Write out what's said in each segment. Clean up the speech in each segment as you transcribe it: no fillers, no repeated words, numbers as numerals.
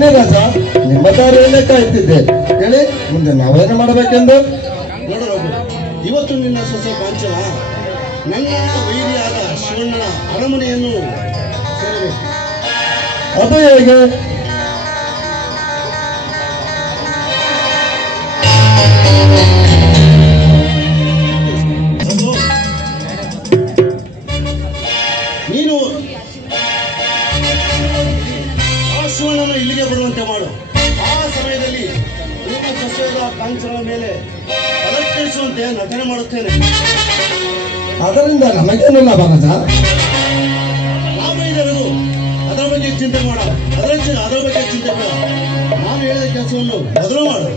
ಬನ್ನಿ ರಾಜ, ನಿಮ್ಮ ದಾರಿಯಲ್ಲೇ ಕಾಯ್ತಿದ್ದೆ. ಹೇಳಿ, ಮುಂದೆ ನಾವೇನು ಮಾಡಬೇಕೆಂದು? ನೋಡು ರಘು, ಇವತ್ತು ನಿನ್ನ ಸೊಸೆ ಕಾಂಚನ ನನ್ನ ವೈರಿಯಾದ ಶಿವಣ್ಣನ ಅರಮನೆಯನ್ನು ಸೇರಬೇಕು. ಅದು ಹೇಗೆ? ರಘು, ನೀನು ಆ ಶಿವಣ್ಣನ ಇಲ್ಲಿಗೆ ಬರುವಂತೆ ಮಾಡು. ಆ ಸಮಯದಲ್ಲಿ ನಿನ್ನ ಸೊಸೆಯ ಕಾಂಚನ ಮೇಲೆ ತಲೆಕೆಡಿಸುವಂತೆ ನಟನೆ ಮಾಡುತ್ತೇನೆ. ಅದರಿಂದ ನಮಗೇನಿಲ್ಲ ರಾಜ. ಲಾಭ ಇದೆ ರಘು, ಅದರ ಬಗ್ಗೆ ಚಿಂತೆ ಮಾಡ, ಅದರ ಬಗ್ಗೆ ಚಿಂತೆ ಬೇಡ. ನಾನು ಹೇಳಿದ ಕೆಲಸವನ್ನು ಬದಲು ಮಾಡು.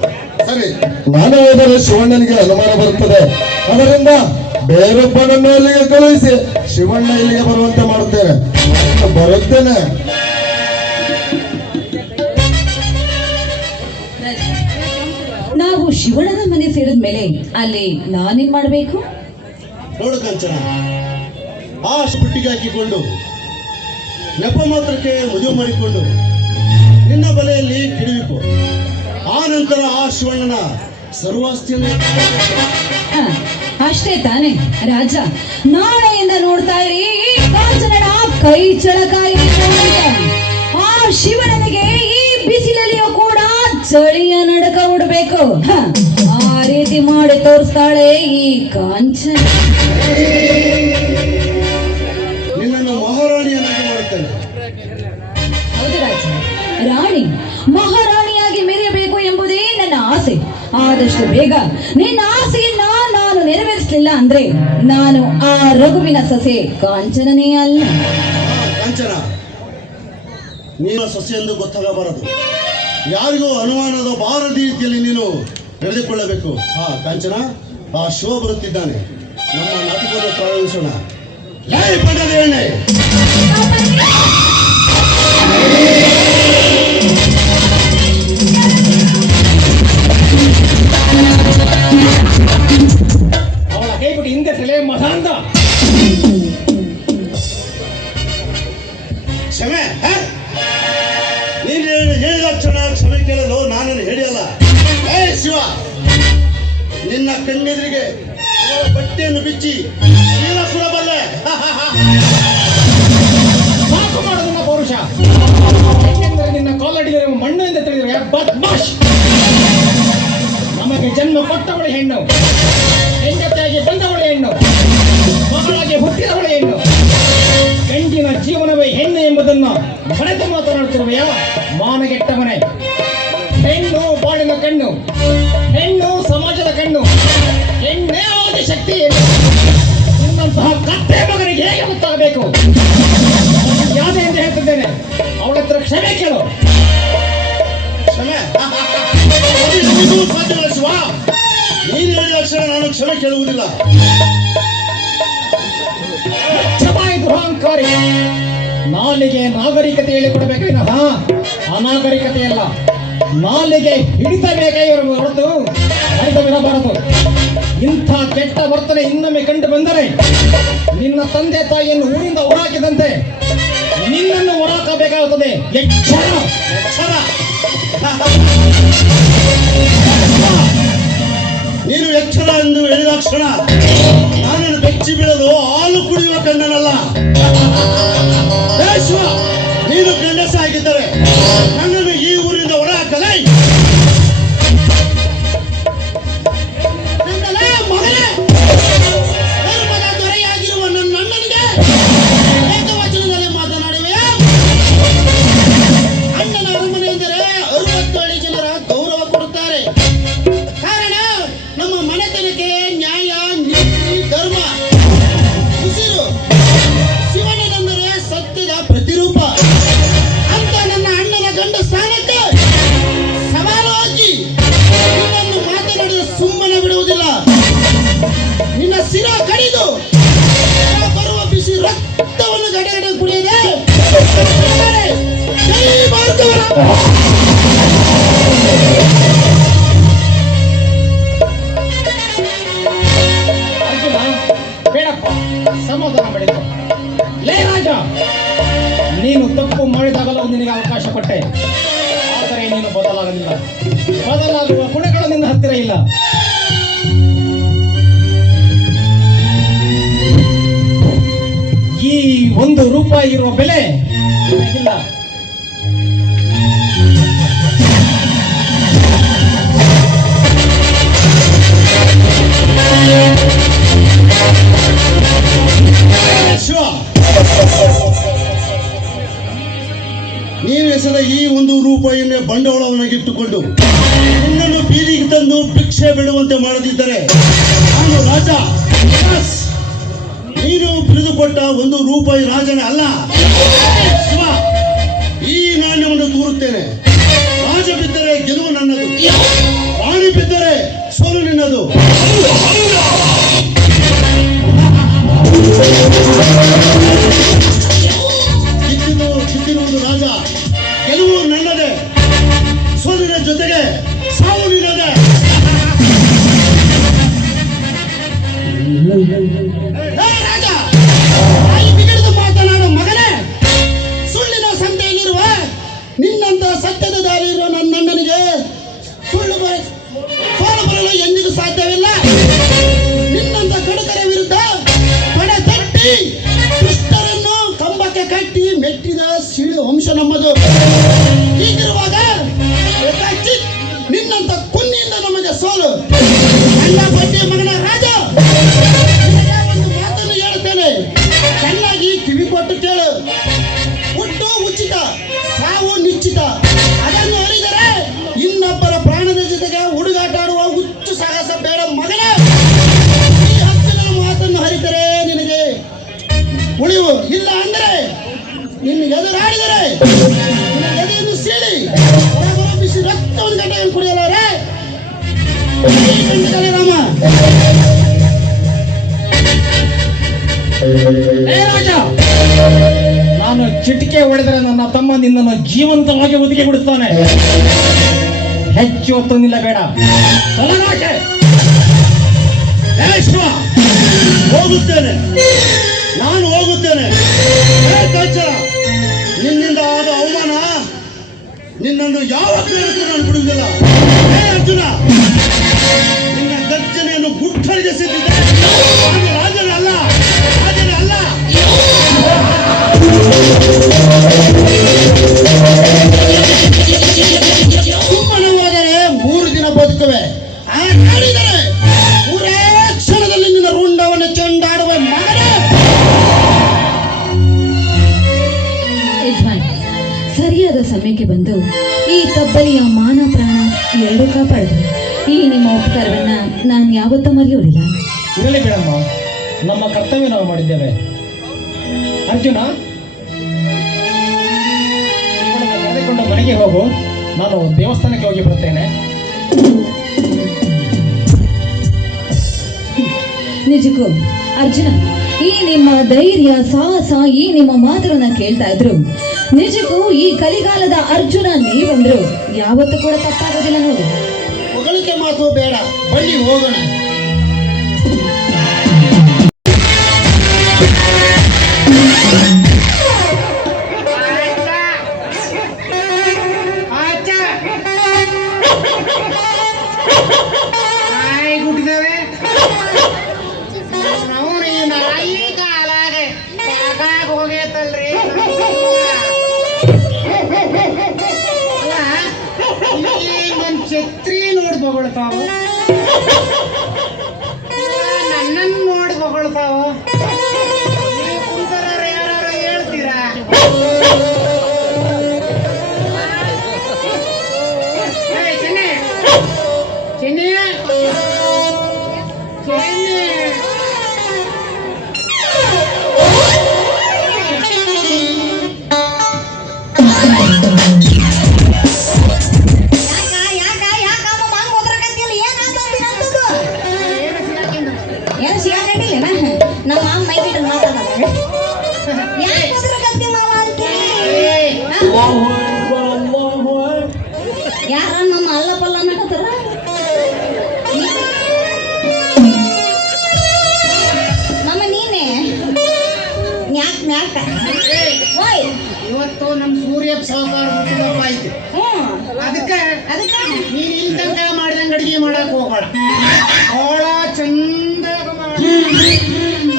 ಸರಿ, ನಾನು ಹೋದರೆ ಶಿವಣ್ಣನಿಗೆ ಅನುಮಾನ ಬರುತ್ತದೆ. ಅದರಿಂದ ಬೇರೊಬ್ಬನನ್ನು ಅಲ್ಲಿಗೆ ಕಳುಹಿಸಿ ಶಿವಣ್ಣ ಇಲ್ಲಿಗೆ ಬರುವಂತೆ ಮಾಡುತ್ತೇನೆ. ನಾನು ಬರುತ್ತೇನೆ. ನಾವು ಶಿವಣ್ಣನ ಮನೆ ಸೇರಿದ ಮೇಲೆ ಅಲ್ಲಿ ನಾನೇನ್ ಮಾಡ್ಬೇಕು? ನೋಡು ಕಾಂಚನ, ಆ ಪುಟ್ಟಿಗೆ ಹಾಕಿಕೊಂಡು ನೆಪ ಮಾತ್ರಕ್ಕೆ ಮದುವೆ ಮಾಡಿಕೊಂಡು ನಿನ್ನ ಬಲೆಯಲ್ಲಿ ಕಿಡಿವಿಕೊ. ಆ ನಂತರ ಆ ಶಿವಣ್ಣನ ಸರ್ವಾಸ್ತಿಯನ್ನು ಹ, ಅಷ್ಟೇ ತಾನೆ ರಾಜ. ನಾಳೆಯಿಂದ ನೋಡ್ತಾ ಇರಿ, ಈ ಕಾಂಚನನ ಕೈ ಚಳಕಾಯಿ ಆ ಶಿವಣ್ಣನಿಗೆ ಈ ಬಿಸಿಲಲ್ಲಿಯೂ ಕೂಡ ಚಳಿಯ ನಡಕ ಉಡ್ಬೇಕು. ಆ ರೀತಿ ಮಾಡಿ ತೋರಿಸ್ತಾಳೆ ಈ ಕಾಂಚನ. ನಿನ್ನನ್ನು ಮಹಾರಾಣಿಯನ್ನಾಗಿ ಮಾಡುತ್ತೇನೆ. ಹೌದು ರಾಜ, ರಾಣಿ ಮಹಾರಾಣಿಯಾಗಿ ಮೆರೆಯಬೇಕು ಎಂಬುದೇ ನನ್ನ ಆಸೆ. ಆದಷ್ಟು ಬೇಗ ನಿನ್ನ ಆಸೆಯನ್ನ ನಾನು ನೆರವೇರಿಸಲಿಲ್ಲ ಅಂದ್ರೆ ನಾನು ಆ ರಘುವಿನ ಸೊಸೆ ಕಾಂಚನನೇ ಅಲ್ಲ. ಕಾಂಚನ, ನೀನು ಸೊಸೆ ಎಂದು ಗೊತ್ತಾಗಬಾರದು. ಯಾರಿಗೂ ಅನುಮಾನದ ಬಾರದ ರೀತಿಯಲ್ಲಿ ನೀನು ನಡೆದುಕೊಳ್ಳಬೇಕು. ಕಾಂಚನ, ಆ ಶಿವ ಬರುತ್ತಿದ್ದಾನೆ. ನಮ್ಮ ನಾಟಕವನ್ನು ಪ್ರಾರಂಭಿಸೋಣ. ಜೈ ಬಣ್ಣದ ಎಣ್ಣೆ. ಅವಳ ಕೈಬಿಟ್ಟು ಹಿಂದೆ ತಲೆ ಮಸಾಂತ ಕ್ಷಮೆ. ನೀನು ಹೇಳಿದ ಕ್ಷಣ ಕ್ಷಮೆ ಕೇಳಲು ನಾನೇನು ಹೇಳಿಯಲ್ಲ. ಏ ಶಿವ, ನಿನ್ನ ಕಣ್ಣೆದುರಿಗೆ ಅವಳ ಬಟ್ಟೆಯನ್ನು ಬಿಚ್ಚಿ ಶೀಲ ಸುಡಬಲ್ಲೆ. ಸಾಕು ಮಾಡೋದನ್ನ ಪೌರುಷ. ಏಕೆಂದರೆ ನಿನ್ನ ಕಾಲಡಿಗಿರುವ ಮಣ್ಣು ಎಂದು ತಿಳಿದಿರುವ ಬದ್ಮಾಶ್. ನಮಗೆ ಜನ್ಮ ಕೊಟ್ಟವಳೆ ಹೆಣ್ಣು, ಹೆಂಡತಿಯಾಗಿ ಬಂದವಳೆ ಹೆಣ್ಣು, ಮಗಳಾಗಿ ಹುಟ್ಟಿದವಳೆ ಹೆಣ್ಣು. ಗಂಡಿನ ಜೀವನವೇ ಹೆಣ್ಣು ಎಂಬುದನ್ನು ಮರೆತು ಮಾತನಾಡುತ್ತಿರುವೆಯ ಮಾನಗೆಟ್ಟವನೇ. ಹೆಣ್ಣು ಬಾಳಿನ ಕಣ್ಣು, ಹೆಣ್ಣು ಸಮಾಜದ ಕಣ್ಣು, ಹೆಣ್ಣೇ ಆದ ಶಕ್ತಿ. ನಿನ್ನಂತಹ ಕತ್ತೆ ಮಗನಿಗೆ ಹೇಗೆ ಗೊತ್ತಾಗಬೇಕು? ಯಾವ್ದು ಎಂದು ಹೇಳ್ತಿದ್ದೇನೆ, ಅವಳ ಹತ್ರ ಕ್ಷಮೆ ಕೇಳು. ಕ್ಷಮೆ? ಅದು ಎಂದಿಗೂ ಸಾಧ್ಯವಿಲ್ಲ ಶಿವ. ನೀನು ಹೇಳಿದ ಕ್ಷಣ ನಾನು ಕ್ಷಮೆ ಕೇಳುವುದಿಲ್ಲ. ಕ್ಷಮಾಯಿ ದುರಹಂಕಾರಿ. ನಾಲಿಗೆ ನಾಗರಿಕತೆ ಹೇಳಿಕೊಡಬೇಕು ವಿನಃ ಅನಾಗರಿಕತೆಯಲ್ಲ. ನಾಲಿಗೆ ಹಿಡಿತಬೇಕೇ ಹೊರತು ಹರಿತವಿರಬಾರದು. ಇಂಥ ಕೆಟ್ಟ ವರ್ತನೆ ಇನ್ನೊಮ್ಮೆ ಕಂಡು ಬಂದರೆ ನಿನ್ನ ತಂದೆ ತಾಯಿಯನ್ನು ಊರಿಂದ ಹೊರಹಾಕಿದಂತೆ ನಿನ್ನನ್ನು ಹೊರಹಾಕಬೇಕಾಗುತ್ತದೆ. ಎಚ್ಚರ, ಎಚ್ಚರ. ನೀನು ಎಚ್ಚರ ಎಂದು ಹೇಳಿದ ಕ್ಷಣ ನಾನೇನು ಬೆಚ್ಚಿ ಬೀಳಲು ಹಾಲು ಕುಡಿಯುವ ಕಣ್ಣನಲ್ಲ. ಏ ಶಿವ, ನೀನು ಗಂಡಸ ಆಗಿದ್ದರೆ ನನ್ನನ್ನು ಈ ಊರಿಂದ ಹೊರ ಹಾಕಲೇ. ಮಗನೇ, ಧರ್ಮದ ದೊರೆಯಾಗಿರುವ ನನ್ನ ಅಣ್ಣನಿಗೆ ಏಕವಚನದಲ್ಲಿ ಮಾತನಾಡುವೆಯ? ಅಣ್ಣನ ಅರಮನೆ ಎಂದರೆ 67 ಜನರ ಗೌರವ ಕೊಡುತ್ತಾರೆ. ಕಾರಣ ನಮ್ಮ ಮನೆತನಕ್ಕೆ ನ್ಯಾಯ, ನೀತಿ, ಧರ್ಮ, ಉಸಿರು. ಶಿವಣ್ಣನೆಂದರೆ ಸತ್ಯದ ಪ್ರತಿರೂಪ. ಅಂತ ನನ್ನ ಅಣ್ಣನ ಗಂಡ ಸ್ಥಾನಕ್ಕೆ ಸವಾಲು ಹಾಕಿ ನಿನ್ನನ್ನು ಮಾತನಾಡಿದ ಸುಮ್ಮನೆ ಬಿಡುವುದಿಲ್ಲ. ನಿನ್ನ ಶಿರ ಕಡಿದು ಬರುವ ಬಿಸಿ ರಕ್ತವನ್ನು ಗಡಗಡೆ ಕುಡಿಯದೆ ಜೈ ಭಾರತವರ. ಅರ್ಜುನ, ಬೇಡಪ್ಪ, ಸಮಾಧಾನ ಮಾಡಿದ. ಲೇ ರಾಜ, ನೀನು ತಪ್ಪು ಮಾಡಿದಾಗಲೂ ನಿನಗೆ ಅವಕಾಶ ಕೊಟ್ಟೆ. ರೂಪಾಯಿಗಿರುವ ಬೆಲೆ ಇಲ್ಲ. ಶಿವ, ನೀನು ಎಸೆದ ಈ 1 ರೂಪಾಯಿಯನ್ನೇ ಬಂಡವಾಳವನ್ನಾಗಿಟ್ಟುಕೊಂಡು ನಿನ್ನನ್ನು ಬೀದಿಗೆ ತಂದು ಭಿಕ್ಷೆ ಬಿಡುವಂತೆ ಮಾಡದಿದ್ದರೆ ನಾನು ರಾಜ. ಬಸ್, ನೀನು ಬಿರಿದುಕೊಟ್ಟ 1 ರೂಪಾಯಿ ರಾಜನೇ ಅಲ್ಲ. ಶಿವ, ಈ ನಾಣ್ಯವನ್ನು ತೂರುತ್ತೇನೆ. ರಾಜ ಬಿದ್ದರೆ ಗೆಲುವು ನನ್ನದು, ರಾಣಿ ಬಿದ್ದರೆ ಸೋಲು ನಿನ್ನದು. ಕಿತ್ತಿರುವುದು ರಾಜ, ಗೆಲುವು ನನ್ನದೇ, ಸೋಲಿನ ಜೊತೆಗೆ ಸಾವು ನಿನ್ನದೇ. ರಾಜ, ತಾಯಿ ಬಿಗಿಡಿದು ಮಾತನಾಡು ಮಗನೇ. ಸುಳ್ಳಿನ ಸಂತೆಯಲ್ಲಿರುವ ನಿನ್ನಂತ ಸತ್ಯದ ದಾರಿ ಇರುವ ನನ್ನ ಅಣ್ಣನಿಗೆ ಸೋಲು ಬರಲು ಎಂದಿಗೂ ಸಾಧ್ಯವಿಲ್ಲ. ನಿನ್ನಂತ ಕಡುಕರ ವಿರುದ್ಧ ಪಡೆ ತಟ್ಟಿ ದುಷ್ಟರನ್ನು ಕಂಬಕ್ಕೆ ಕಟ್ಟಿ ಮೆಟ್ಟಿದ ಸೀಳು ವಂಶ ನಮ್ಮದು. ಹೀಗಿರುವಾಗ ನಿನ್ನಂತ ಕುನ್ನಿಯಿಂದ ನಮಗೆ ಸೋಲು. ನನ್ನ ಬಡ್ಡಿ ಮಗನ ರಾಜ, ಒಂದು ಮಾತನ್ನು ಹೇಳುತ್ತೇನೆ, ಚೆನ್ನಾಗಿ ಕಿವಿ ಕೊಟ್ಟು ಕೇಳು. ಹುಟ್ಟು ಉಚಿತ, ಸಾವು ನಿಶ್ಚಿತ. ಅದನ್ನು ಅರಿದರೆ ಇನ್ನೊಬ್ಬರ ಪ್ರಾಣದ ಜೊತೆಗೆ ಹುಡುಗಾಟ ಆಡುವ ಹುಚ್ಚು ಸಾಹಸ ಬೇಡ ಮಗನ. ಈ ಹತ್ತಿರ ಮಾತನ್ನು ಹರಿದರೆ ನಿನಗೆ ಉಳಿವು, ಇಲ್ಲ ಅಂದರೆ ನಿನ್ನ ಎದುರಾಡಿದರೆ ನಿನ್ನ ಎದೆಯನ್ನು ಸೀಳಿ ಬಿಸಿ ರಕ್ತವನ್ನು ಗಂಟೆಯನ್ನು ಕುಡಿಯಲಾರೆ. ರಾಮ, ರಾಜ, ನಾನು ಚಿಟಿಕೆ ಹೊಡೆದರೆ ನನ್ನ ತಮ್ಮ ನಿನ್ನನ್ನು ಜೀವಂತವಾಗಿ ಒದಗಿ ಬಿಡುತ್ತಾನೆ. ಹೆಚ್ಚು ಹೊತ್ತು ನಿಲ್ಲಬೇಡ. ಶಿವ, ಹೋಗುತ್ತೇನೆ, ನಾನು ಹೋಗುತ್ತೇನೆ. ಕಂಚ, ನಿನ್ನಿಂದ ಆದ ಅವಮಾನ ನಿನ್ನನ್ನು ಯಾವ ಕಾರಣಕ್ಕೂ ನಾನು ಬಿಡುವುದಿಲ್ಲ. ಅರ್ಜುನ, ನಿನ್ನ ಗರ್ಜನೆಯನ್ನು ಗುಟ್ಟರಿಗೆ ಸಿದ್ದಿದ್ದೆ. ನಾನು ರಾಜನೇ ಅಲ್ಲ, ರಾಜನೇ ಅಲ್ಲ. ಸುಮ್ಮನೆ ಹೋದರೆ 3 ದಿನ ಬದುಕುವೆ, ಆಡಿದರೆ ಮೂರೇ ಕ್ಷಣದಲ್ಲಿ ನಿನ್ನ ರುಂಡವನ್ನು ಚೆಂಡಾಡುವ ಮಗನೇ. ಯಜಮಾನ್, ಸರಿಯಾದ ಸಮಯಕ್ಕೆ ಬಂದು ಈ ತಬ್ಬಲಿಯ ಮಾನ ಪ್ರಾಣ ಎರಡೂ ಕಾಪಾಡಿದ್ರಿ. ಈ ನಿಮ್ಮ ಉಪಕಾರವನ್ನ ನಾನು ಯಾವತ್ತೂ ಮರೆಯುವುದಿಲ್ಲ. ಇರಲಿ ಬಿಡಮ್ಮ, ನಮ್ಮ ಕರ್ತವ್ಯ ನಾವು ಮಾಡಿದ್ದೇವೆ. ಅರ್ಜುನ, ಕರೆದುಕೊಂಡು ಮನೆಗೆ ಹೋಗು. ನಾನು ದೇವಸ್ಥಾನಕ್ಕೆ ಹೋಗಿ ಬರುತ್ತೇನೆ. ನಿಜಕ್ಕೂ ಅರ್ಜುನ, ಈ ನಿಮ್ಮ ಧೈರ್ಯ ಸಾಹಸ, ಈ ನಿಮ್ಮ ಮಾತುಗಳನ್ನ ಕೇಳ್ತಾ ಇದ್ರು ನಿಜಕ್ಕೂ ಈ ಕಲಿಗಾಲದ ಅರ್ಜುನ ನೀವಂದ್ರು ಯಾವತ್ತೂ ಕೂಡ ತಪ್ಪಾಗೋದಿಲ್ಲ ನೋಡಿ. ಹೊಗಳಿಕೆ ಮಾತು ಬೇಡ, ಬನ್ನಿ ಹೋಗೋಣ. ಛತ್ರಿ ನೋಡಿ ಬೊಗಳ್ತಾವ, ನನ್ನನ್ನು ನೋಡಿ ಬೊಗಳ್ತಾವ. ಯಾರು ಹೇಳ್ತೀರಾ? ಚೆನ್ನೆ ಚೆನ್ನೆ ಚೆನ್ನೆ ನಮ್ಮ ಮಾಮ ಮೈ ಬಿಟ್ಟು ಮಾತಾಡ್ತಾರೆ. ಯಾರ ನಮ್ಮ ಅಲ್ಲಪಲ್ಲ ಅನ್ನಕತ್ತಾರ. ಮಾಮ ನೀನೆ ನ್ಯಾಕ ಇವತ್ತು ನಮ್ಮ ಸೂರ್ಯ ಸಾವುಕಾರ ಹುಟ್ಟಿದಪ್ಪ ಐತಿ. ಅದಕ್ಕೆ ನೀನು ಇಲ್ಲಿ ತನಕ ಮಾಡಿದಂಗೆ ಅಡಿಗೆ ಮಾಡಕ್ ಹೋಗೋಣ. ಅವಳ ಚಂದಾಗ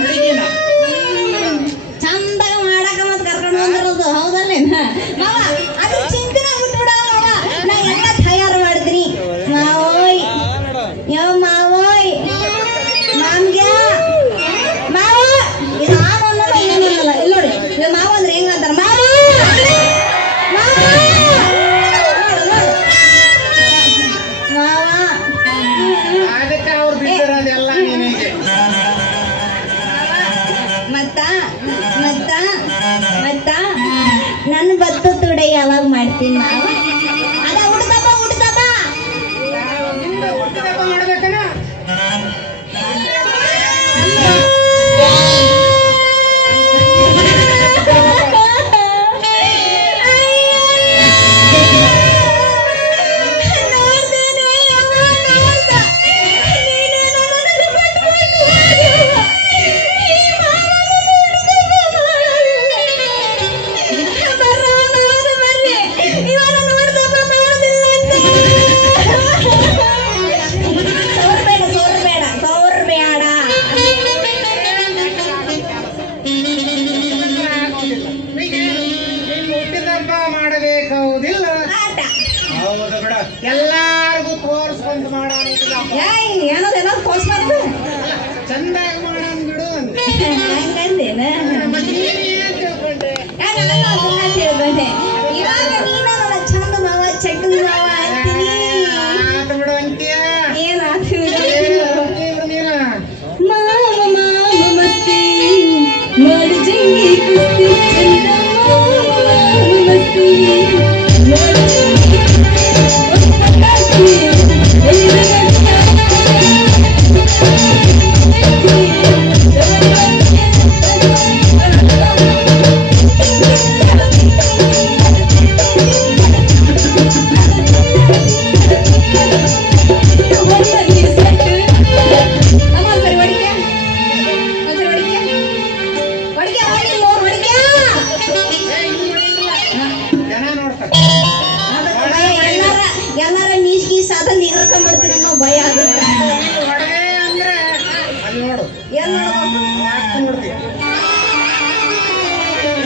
ಅಡಿಗೆನ ಚಂದಾಗ ಮಾಡಕ ಮತ್ ನಿನ್ನ ಮಾವ ಅದ ಹುಡುಗಪ್ಪ ನಿಂದ ಹುಟ್ಟದಪ್ಪ ಮಾಡ್ಬೇಕನ ಹುಟ್ಟಿದಬ್ಬ ಮಾಡಬೇಕಾಗುದಿಲ್ಲ. ಹೌದು ಬಿಡ, ಎಲ್ಲಾರ್ಗು ತೋರಿಸ್ಕೊಂಡು ಮಾಡೋಣ. ಏನೋ ಪೋಸ್ಟ್ ಮಾಡಿದ್ರು ಚಂದಾಗಿ ಮಾಡೋಣ ಬಿಡು ಅಂತ. ಹಂಗಂದೇನ ಮತ್ತೆ ನೀನ್ ಏನ್ ತಿಳ್ಕೊಂಡೆ? ತಿಳ್ಕೊಂಡೆ ಇವಾಗ ನೀನ ನೋಡ ಚಂದ ಮಾವ ಚಂದ ಮಾವ ಅಂತೀನಿ ಆತ ಬಿಡು ಅಂತೀಯ. ಏನಾಯ್ತು ನೀನ ಮಾವ ಮಾವ ಮಸ್ತಿ ಮಾಡಿ ಜಂಗಿ ಕುಸ್ತಿ ಚಂದ ಮಾವ ಮಸ್ತಿ ಮಾಡಿ ಜಂಗಿ ಕುಸ್ತಿ ಜನ ನೋಡ್ತಾರೆ. ಎಲ್ಲಾರ ನೀಸ್ಗಿ ಸಾಧ ನೀರ್ಕೊಂಡ್ಬಿಡ್ತೀರ ಅನ್ನೋ ಭಯ ಆಗುತ್ತೆ ಹೊಡೆದೆ ಅಂದ್ರೆ ಅಲ್ಲಿ ನೋಡು ಹಾಕ್ತು ನೋಡ್ತೀಯ.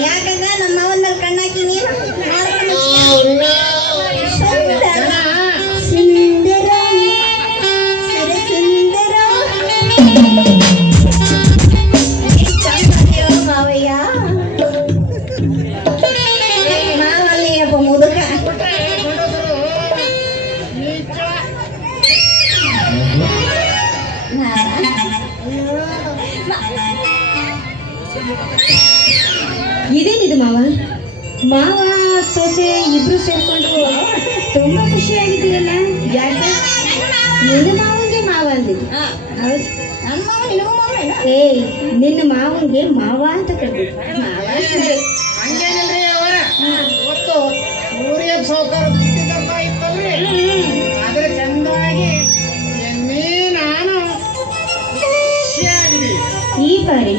ಯಾಕಂಗ ನಮ್ಮ ಮಾವನ ಮೇಲೆ ಕಣ್ಣಾಕಿ ನೀನು ಸುಂದರ ಸುಂದರ ಸರ ಸುಂದರ ಚಂದ್ರದೇವ ಮಾವಯ್ಯ ಮಾವಲ್ಲಿಯಪ್ಪ ಮುದುಕ ಇದೇನಿದು ಮಾವ ಮಾವ ಸೊಸೆ ಇಬ್ರು ಸೇರ್ಕೊಂಡು ತುಂಬಾ ಖುಷಿಯಾಗಿದ್ದೀರಲ್ಲ ಯಾಕೆ ನಿನ್ನ ಮಾವನ್ಗೆ ಮಾವ ಅಂದಿದ್ದು ಹೌದು ನನ್ನ ಮಾವ ನಿನಗೂ ಮಾವ ಏ ನಿನ್ನ ಮಾವನ್ಗೆ ಮಾವ ಅಂತ ಕರೆದಿದ್ದು ಹಂಗೇನಿಲ್ರಿ ಅವರ ಇವತ್ತು ಸೂರ್ಯ ಸೌಕರ್ ಹುಟ್ಟಿದಬ್ಬ ಇತ್ತಲ್ರಿ. ಆದ್ರೆ ಚಂದವಾಗಿ ಎಮ್ಮೆ ನಾನು ಖುಷಿಯಾಗಿದ್ದೀವಿ. ಈ ಬಾರಿ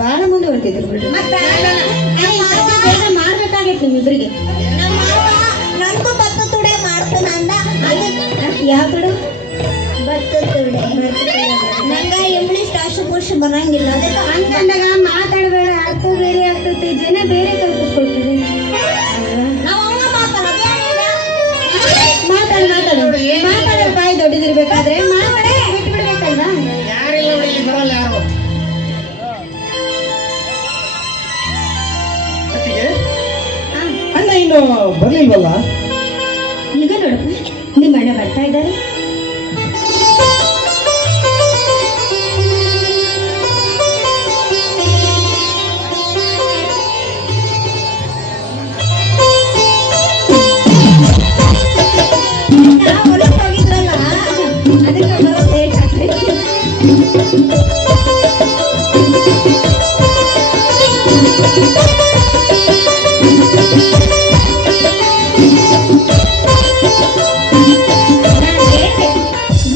ಬಾಳ ಮುಂದುವರೆದಿದ್ರು ಬಿಡ್ರಿ ಮಾಡ್ಬೇಕಾಗೈತಿ ನಿಮ್ಮಿಬ್ರಿಗೆ ನಂದು ಭತ್ತ ತುಡೆ ಮಾಡ್ತಾನ ಅಂದ ಯಾವ ತುಡು ಭತ್ತ ತುಡೆ ನಂಗ ಇಂಗ್ಲಿಷ್ ಅಷ್ಟು ಬರಂಗಿಲ್ಲ ಅದಕ್ಕೆ ಅಂತಂದಾಗ ಮಾತಾಡಬೇಡ ಅರ್ಥ ಬೇರೆ ಆಗ್ತೈತಿ ಜನ ಬೇರೆ ಕಲ್ಪಿಸ್ಕೊಳ್ತಾರೆ ಮಾತಾಡೋ ಬಾಯಿ ದೊಡ್ಡದಿರ್ಬೇಕಾದ್ರೆ ಮಾತಾಡೇ ಬಿಟ್ಟು ಬಿಡ್ಬೇಕಲ್ವಾ ಯಾರಿಲ್ಲ ನೋಡಿ, ಇಲ್ಲಿ ಬರಲ್ಲ ಯಾರು. ಅಣ್ಣ ಇನ್ನು ಬರ್ಲಿಲ್ವಲ್ಲ? ಈಗ ನೋಡಪ್ಪ ನಿಮ್ಮ ಅಣ್ಣ ಬರ್ತಾ ಇದ್ದಾರೆ ಹೋಗಿದ್ರಲ್ಲ ಅದಕ್ಕೆ ಬರೋ ಲೇಟ್ ಆಗ್ತೈತಿ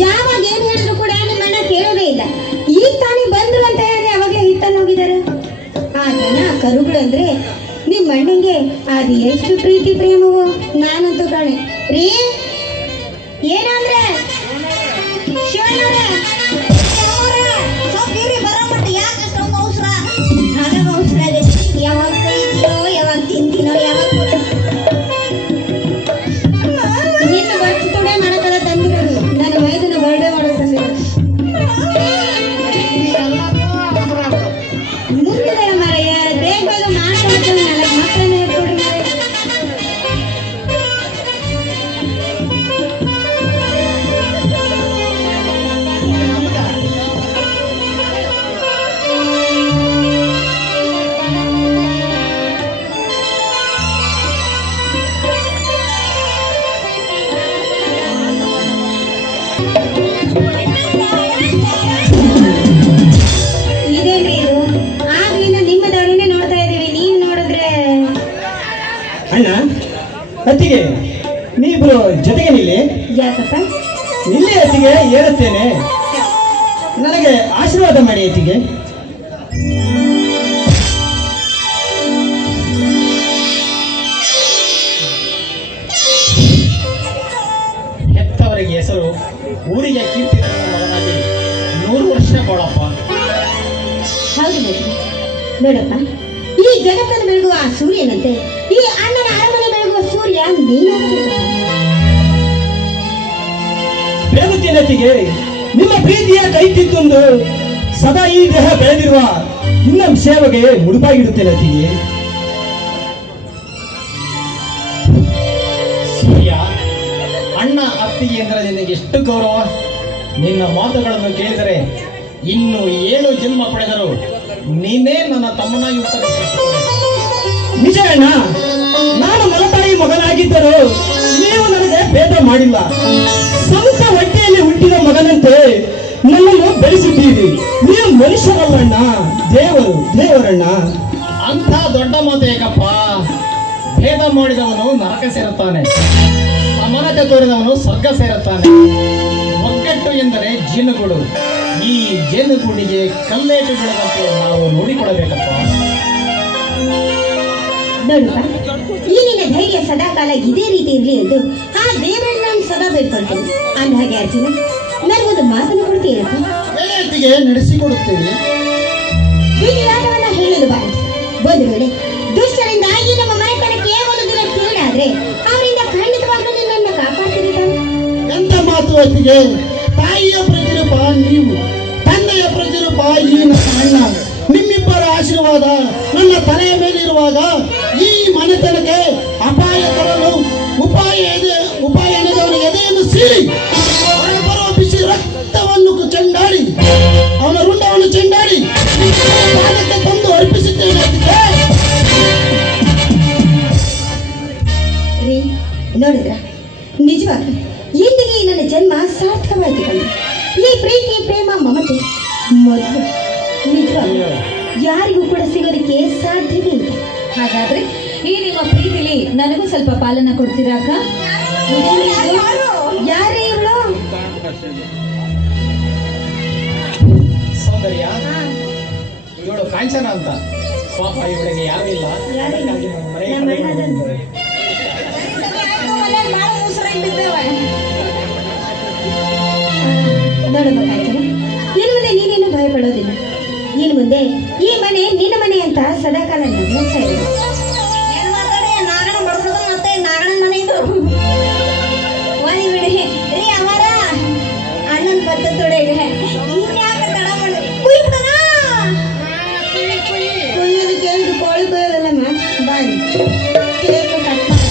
ಯಾವಾಗ ಏನ್ ಹೇಳಿದ್ರು ಕೂಡ ನಿಮ್ಮಣ್ಣ ಕೇಳೋದೇ ಇಲ್ಲ. ಈಗ ತಾನೇ ಬಂದ್ರು ಅಂತ ಹೇಳಿದ್ರೆ ಅವಾಗಲೇ ಹಿಟ್ಟನ್ನು ಹೋಗಿದ್ದಾರೆ. ಆ ಜನ ಕರುಗಳು ಅಂದ್ರೆ ನಿಮ್ಮ ಅಣ್ಣಂಗೆ ಅದು ಎಷ್ಟು ಪ್ರೀತಿ ಪ್ರೇಮವೋ ನಾನಂತೂ ಕಾಣೆ ರೀ ಏನಂದ್ರೆ ಶಿವಣ್ಣವ್ರೆ ಬರಮಟ್ಟ ಯಾಕೆ ಅಷ್ಟೊಂದು ಅವಸರ ನನಗೆ ಅವಸರ ಇದೆ. ಯಾವಾಗ ಕೈತೀನೋ ಯಾವಾಗ ತಿಂತೀನೋ ಯಾವಾಗ ನಿನ್ನ ಬರ್ತಿ ತೊಡೆ ಮಾಡಕ್ಕೆಲ್ಲ ತಂದಿರೋದು ನನ್ನ ಮೈದನ ಬರ್ಡೇ ಮಾಡೋದು ತಂದಿರೋದು ಮುಂದೆ ಮಾರಯ್ಯ ಬೇಗ ಬೇಗ ಮಾಡ್ಕೊಂಡು 4 ಮಕ್ಕಳನ್ನ ಹೇಳ್ಕೊಡ್ರಿ ಅತ್ತಿಗೆ ನೀವಿಬ್ರು ಜೊತೆಗೆ ನಿಲ್ಲಿ. ಯಾಕಪ್ಪ? ನಿಲ್ಲಿ ಅತ್ತಿಗೆ, ಏರುತ್ತೇನೆ. ನನಗೆ ಆಶೀರ್ವಾದ ಮಾಡಿ ಅತ್ತಿಗೆ. ಹೆತ್ತವರಿಗೆ ಹೆಸರು, ಊರಿಗೆ ಕೀರ್ತಿ ತರುವ ಮಗನಾಗಿ 100 ವರ್ಷ ಬಾಳಪ್ಪ. ಹೌದು ಮೈತ್ರಿ. ನೋಡಪ್ಪ, ಈ ಜಗತ್ತನ್ನು ಬೆಳಗುವ ಆ ಸೂರ್ಯನಂತೆ ಈ ಅಣ್ಣನ ಅರಮನೆ ಬೆಳಗುವ ಸೂರ್ಯ ನೀನಾಗಬೇಕು. ಬೆಳಗುತ್ತೇನೆ ಅತ್ತಿಗೆ. ನಿಮ್ಮ ಪ್ರೀತಿಯ ಕೈ ತಿತ್ತೊಂದು ಸದಾ ಈ ದೇಹ ಬೆಳೆದಿರುವ ಇನ್ನೊಂದು ಸೇವೆಗೆ ಮುಡುಪಾಗಿಡುತ್ತೇನೆ ಅತ್ತಿಗೆ. ಸೂರ್ಯ, ಅಣ್ಣ ಅತ್ತಿಗೆ ಎಂದರೆ ನಿನಗೆ ಎಷ್ಟು ಗೌರವ. ನಿನ್ನ ಮಾತುಗಳನ್ನು ಕೇಳಿದರೆ ಇನ್ನು 7 ಜನ್ಮ ಪಡೆದರು ನೀನೇ ನನ್ನ ತಮ್ಮನಾಗಿ ಉತ್ತರಿಸುತ್ತದೆ. ನಿಜ ಅಣ್ಣ, ನಾನು ಮಲತಾಯಿ ಮಗನಾಗಿದ್ದರೂ ನೀವು ನನಗೆ ಭೇದ ಮಾಡಿಲ್ಲ. ಸ್ವಂತ ಹೊಟ್ಟೆಯಲ್ಲಿ ಹುಟ್ಟಿದ ಮಗನಂತೆ ನನ್ನನ್ನು ಬೆಳೆಸಿದ್ದೀರಿ. ನೀವು ಮನುಷ್ಯರಲ್ಲಣ್ಣ, ದೇವರಣ್ಣ. ಅಂಥ ದೊಡ್ಡ ಮಾತು ಏಕಪ್ಪ. ಭೇದ ಮಾಡಿದವನು ನರಕ ಸೇರುತ್ತಾನೆ, ಸಮಾನತೆ ತೋರಿದವನು ಸ್ವರ್ಗ ಸೇರುತ್ತಾನೆ. ಒಗ್ಗಟ್ಟು ಎಂದರೆ ಜೇನುಗೂಡು. ಈ ಜೇನುಗೂಡಿಗೆ ಕಲ್ಲೇಟು ಬೀಳದಂತೆ ನಾವು ನೋಡಿಕೊಳ್ಳಬೇಕಪ್ಪ. ನೋಡಪ್ಪ, ಈ ನಿನ್ನ ಧೈರ್ಯ ಸದಾಕಾಲ ಇದೇ ರೀತಿ ಇರಲಿ ಎಂದು ಆ ದೇವರನ್ನ ನಾನು ಸದಾ ಬೇಡ್ಕೊಳ್ತೇನೆ. ಅಂದಹಾಗೆ ಅರ್ಜುನ, ನನಗೊಂದು ಮಾತನ್ನು ಕೊಡ್ತೀರಪ್ಪ? ಗೆಳೆಯತಿಗೆ ನಡೆಸಿಕೊಡುತ್ತೇನೆ. ವಿಧಿಯಾಟವನ್ನ ಹೇಳಲು ಬಾರ. ಒಂದು ವೇಳೆ ದುಷ್ಟರಿಂದ ಈ ನಮ್ಮ ಮನೆತನಕ್ಕೆ ಒಂದು ದಿನ ಕೇಳಾದ್ರೆ ಅವರಿಂದ ಖಂಡಿತವಾಗ್ಲೂ ನಿನ್ನನ್ನು ಕಾಪಾಡ್ತೀನಿ ತಾನೆ. ಎಂತ ಮಾತು ಅತ್ತಿಗೆ? ತಾಯಿಯ ಪ್ರತಿರೂಪ ನೀವು, ತಂದೆಯ ಪ್ರತಿರೂಪ ಈ ನನ್ನ ಅಣ್ಣ. ನಿಮ್ಮಿಬ್ಬರ ಆಶೀರ್ವಾದ ನನ್ನ ತಲೆಯ ಮೇಲೆ ಇರುವಾಗ ಈ ಮನೆತನಕ್ಕೆ ಅಪಾಯ ತರಲು ಉಪಾಯ ಎನೆದವನಿಗೆ ಎದೆಯನ್ನು ಸೀಳಿ ಹೊರಬರುವ ಬಿಸಿ ರಕ್ತವನ್ನು ಚೆಂಡಾಡಿ ಅವನ ರುಂಡವನ್ನು ಚೆಂಡಾಡಿ ಪಾದಕ್ಕೆ ತಂದು ಅರ್ಪಿಸುತ್ತೇನೆ ಅತ್ತಿಗೆ. ರೀ, ನೋಡಿದ್ರ, ನಿಜವಾಗ್ಲೂ ಇಂದಿಗೆ ನನ್ನ ಜನ್ಮ ಸಾರ್ಥಕವಾಯಿತು ಕಣ್ಣ. ಈ ಪ್ರೀತಿ, ಪ್ರೇಮ, ಮಮತೆ ಮೊದಲು ನಿಜವಾಗ್ಲೂ ಯಾರಿಗೂ ಕೂಡ ಸಿಗೋದಕ್ಕೆ ಸಾಧ್ಯವೇ ಇಲ್ಲ. ಹಾಗಾದ್ರೆ ಈ ನಿಮ್ಮ ಪ್ರೀತಿಲಿ ನನಗೂ ಸ್ವಲ್ಪ ಪಾಲನ ಕೊಡ್ತೀರಾ ಅಕ್ಕ? ಯಾರೇ ಇವಳು? ಸೌಂದರ್ಯ, ಇವಳು ಕಾಂಚನ ಅಂತ. ಪಾಪ ಇವಳಿಗೆ ಯಾರೂ ಇಲ್ಲ. ಅದಕ್ಕಾಗಿ ನಮ್ಮ ಮನೆಗೆ ಕರ್ಕೊಂಡು ಬಂದಿದ್ದಾರೆ. ನೋಡಮ್ಮ ಕಾಂಚನ, ಇನ್ನು ಮುಂದೆ ನೀನೇನು ಭಯ ಪಡೋದಿಲ್ಲ. ಇನ್ನು ಮುಂದೆ ಈ ಮನೆ ನಿನ್ನ ಮನೆ ಅಂತ ಸದಾಕಾಲ ನಗ್ನಗ್ತಾ ಇರು. ನಾಗಣ ಬಡ್ಸೋದು ಮತ್ತೆ ನಾಗಣನ ಮನೆ ಇದು. ವಾಣಿ ಬಿಡಿ ರೀ ಅವರ ಅಣ್ಣನ ಪದ್ಧತೊಡೆಗೆ ಇನ್ಯಾಕೆ ತಡ ಮಾಡಿ ಕುಯ್ಬಿಡೋಣ. ಕುಯ್ಯೋದು ಕೇಳಿದು ಕೋಳಿ ಕುಯ್ಯೋದಲ್ಲಮ್ಮ. ಬಾಯಿ ಕೇಕು ಕಟ್ ಮಾಡಿ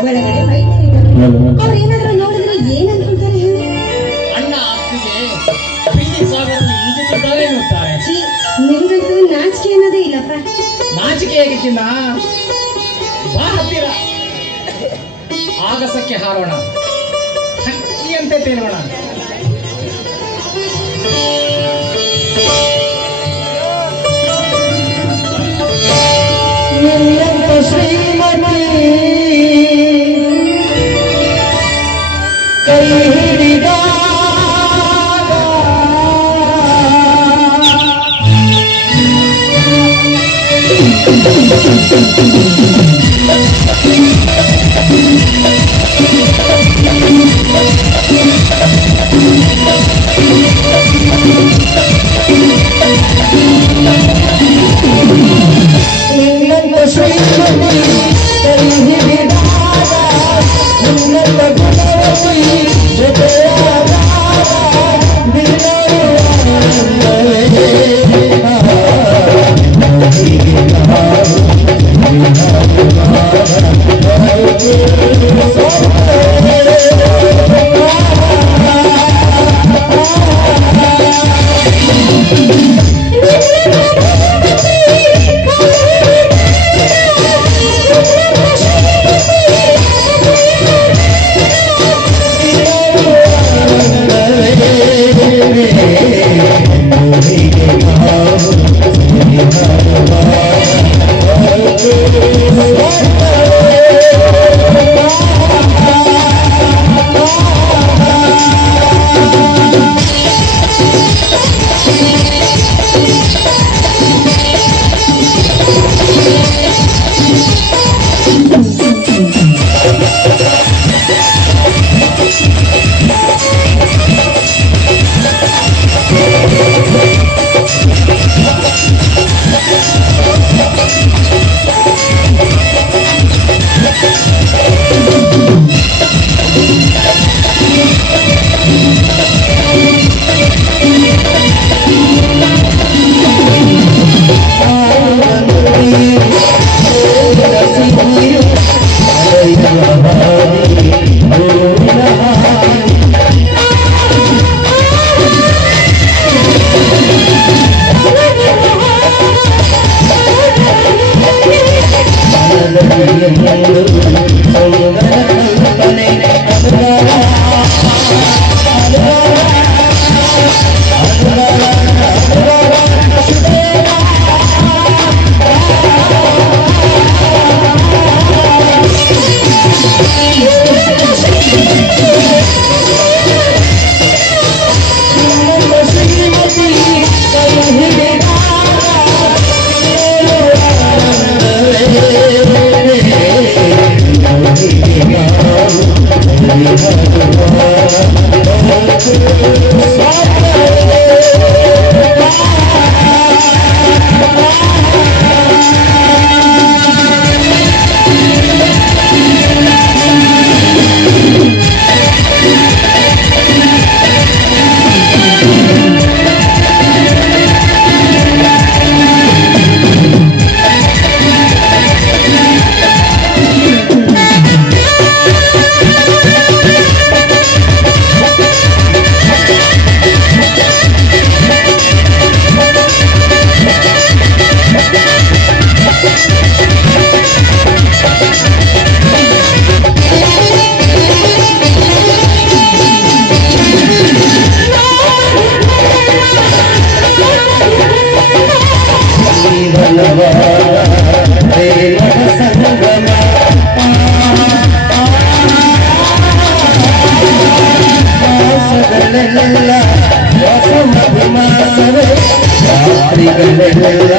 ಒಳಗಡೆ ಮೈತ್ರಿ ಅವ್ರು ಏನಾದ್ರೂ ನೋಡಿದ್ರೆ ಏನ್ ಅನ್ಕೊಂತಾರೆ ಹೇಳಿ? ಅಣ್ಣ ಅತ್ತಿಗೆ ಪ್ರೀತಿ ಸಾಗರದಲ್ಲಿ ಈಜುತ್ತಿದ್ದಾರೆ ಎನ್ನುತ್ತಾರೆ. ಛೀ, ನಿಮ್ಗಂತೂ ನಾಚಿಕೆ ಅನ್ನೋದೇ ಇಲ್ಲಪ್ಪ. ನಾಚಿಕೆ ಹೇಗೆ ಚಿನ್ನ? ಬಾ ಹತ್ತಿರ, ಆಗಸಕ್ಕೆ ಹಾರೋಣ, ಹಕ್ಕಿಯಂತೆ ತೇಲೋಣ. ಶ್ರೀಮತಿ ಕೈ ಹಿಡಿದ ಶ್ರೀಮತಿ ಕೈ ಹಿಡಿದಾಗ ನಿನ್ನಂತ ಗುಣವತಿ ಜೊತೆಯಾದಾಗ ರಾತ್ರಿಗಳೆಲ್ಲ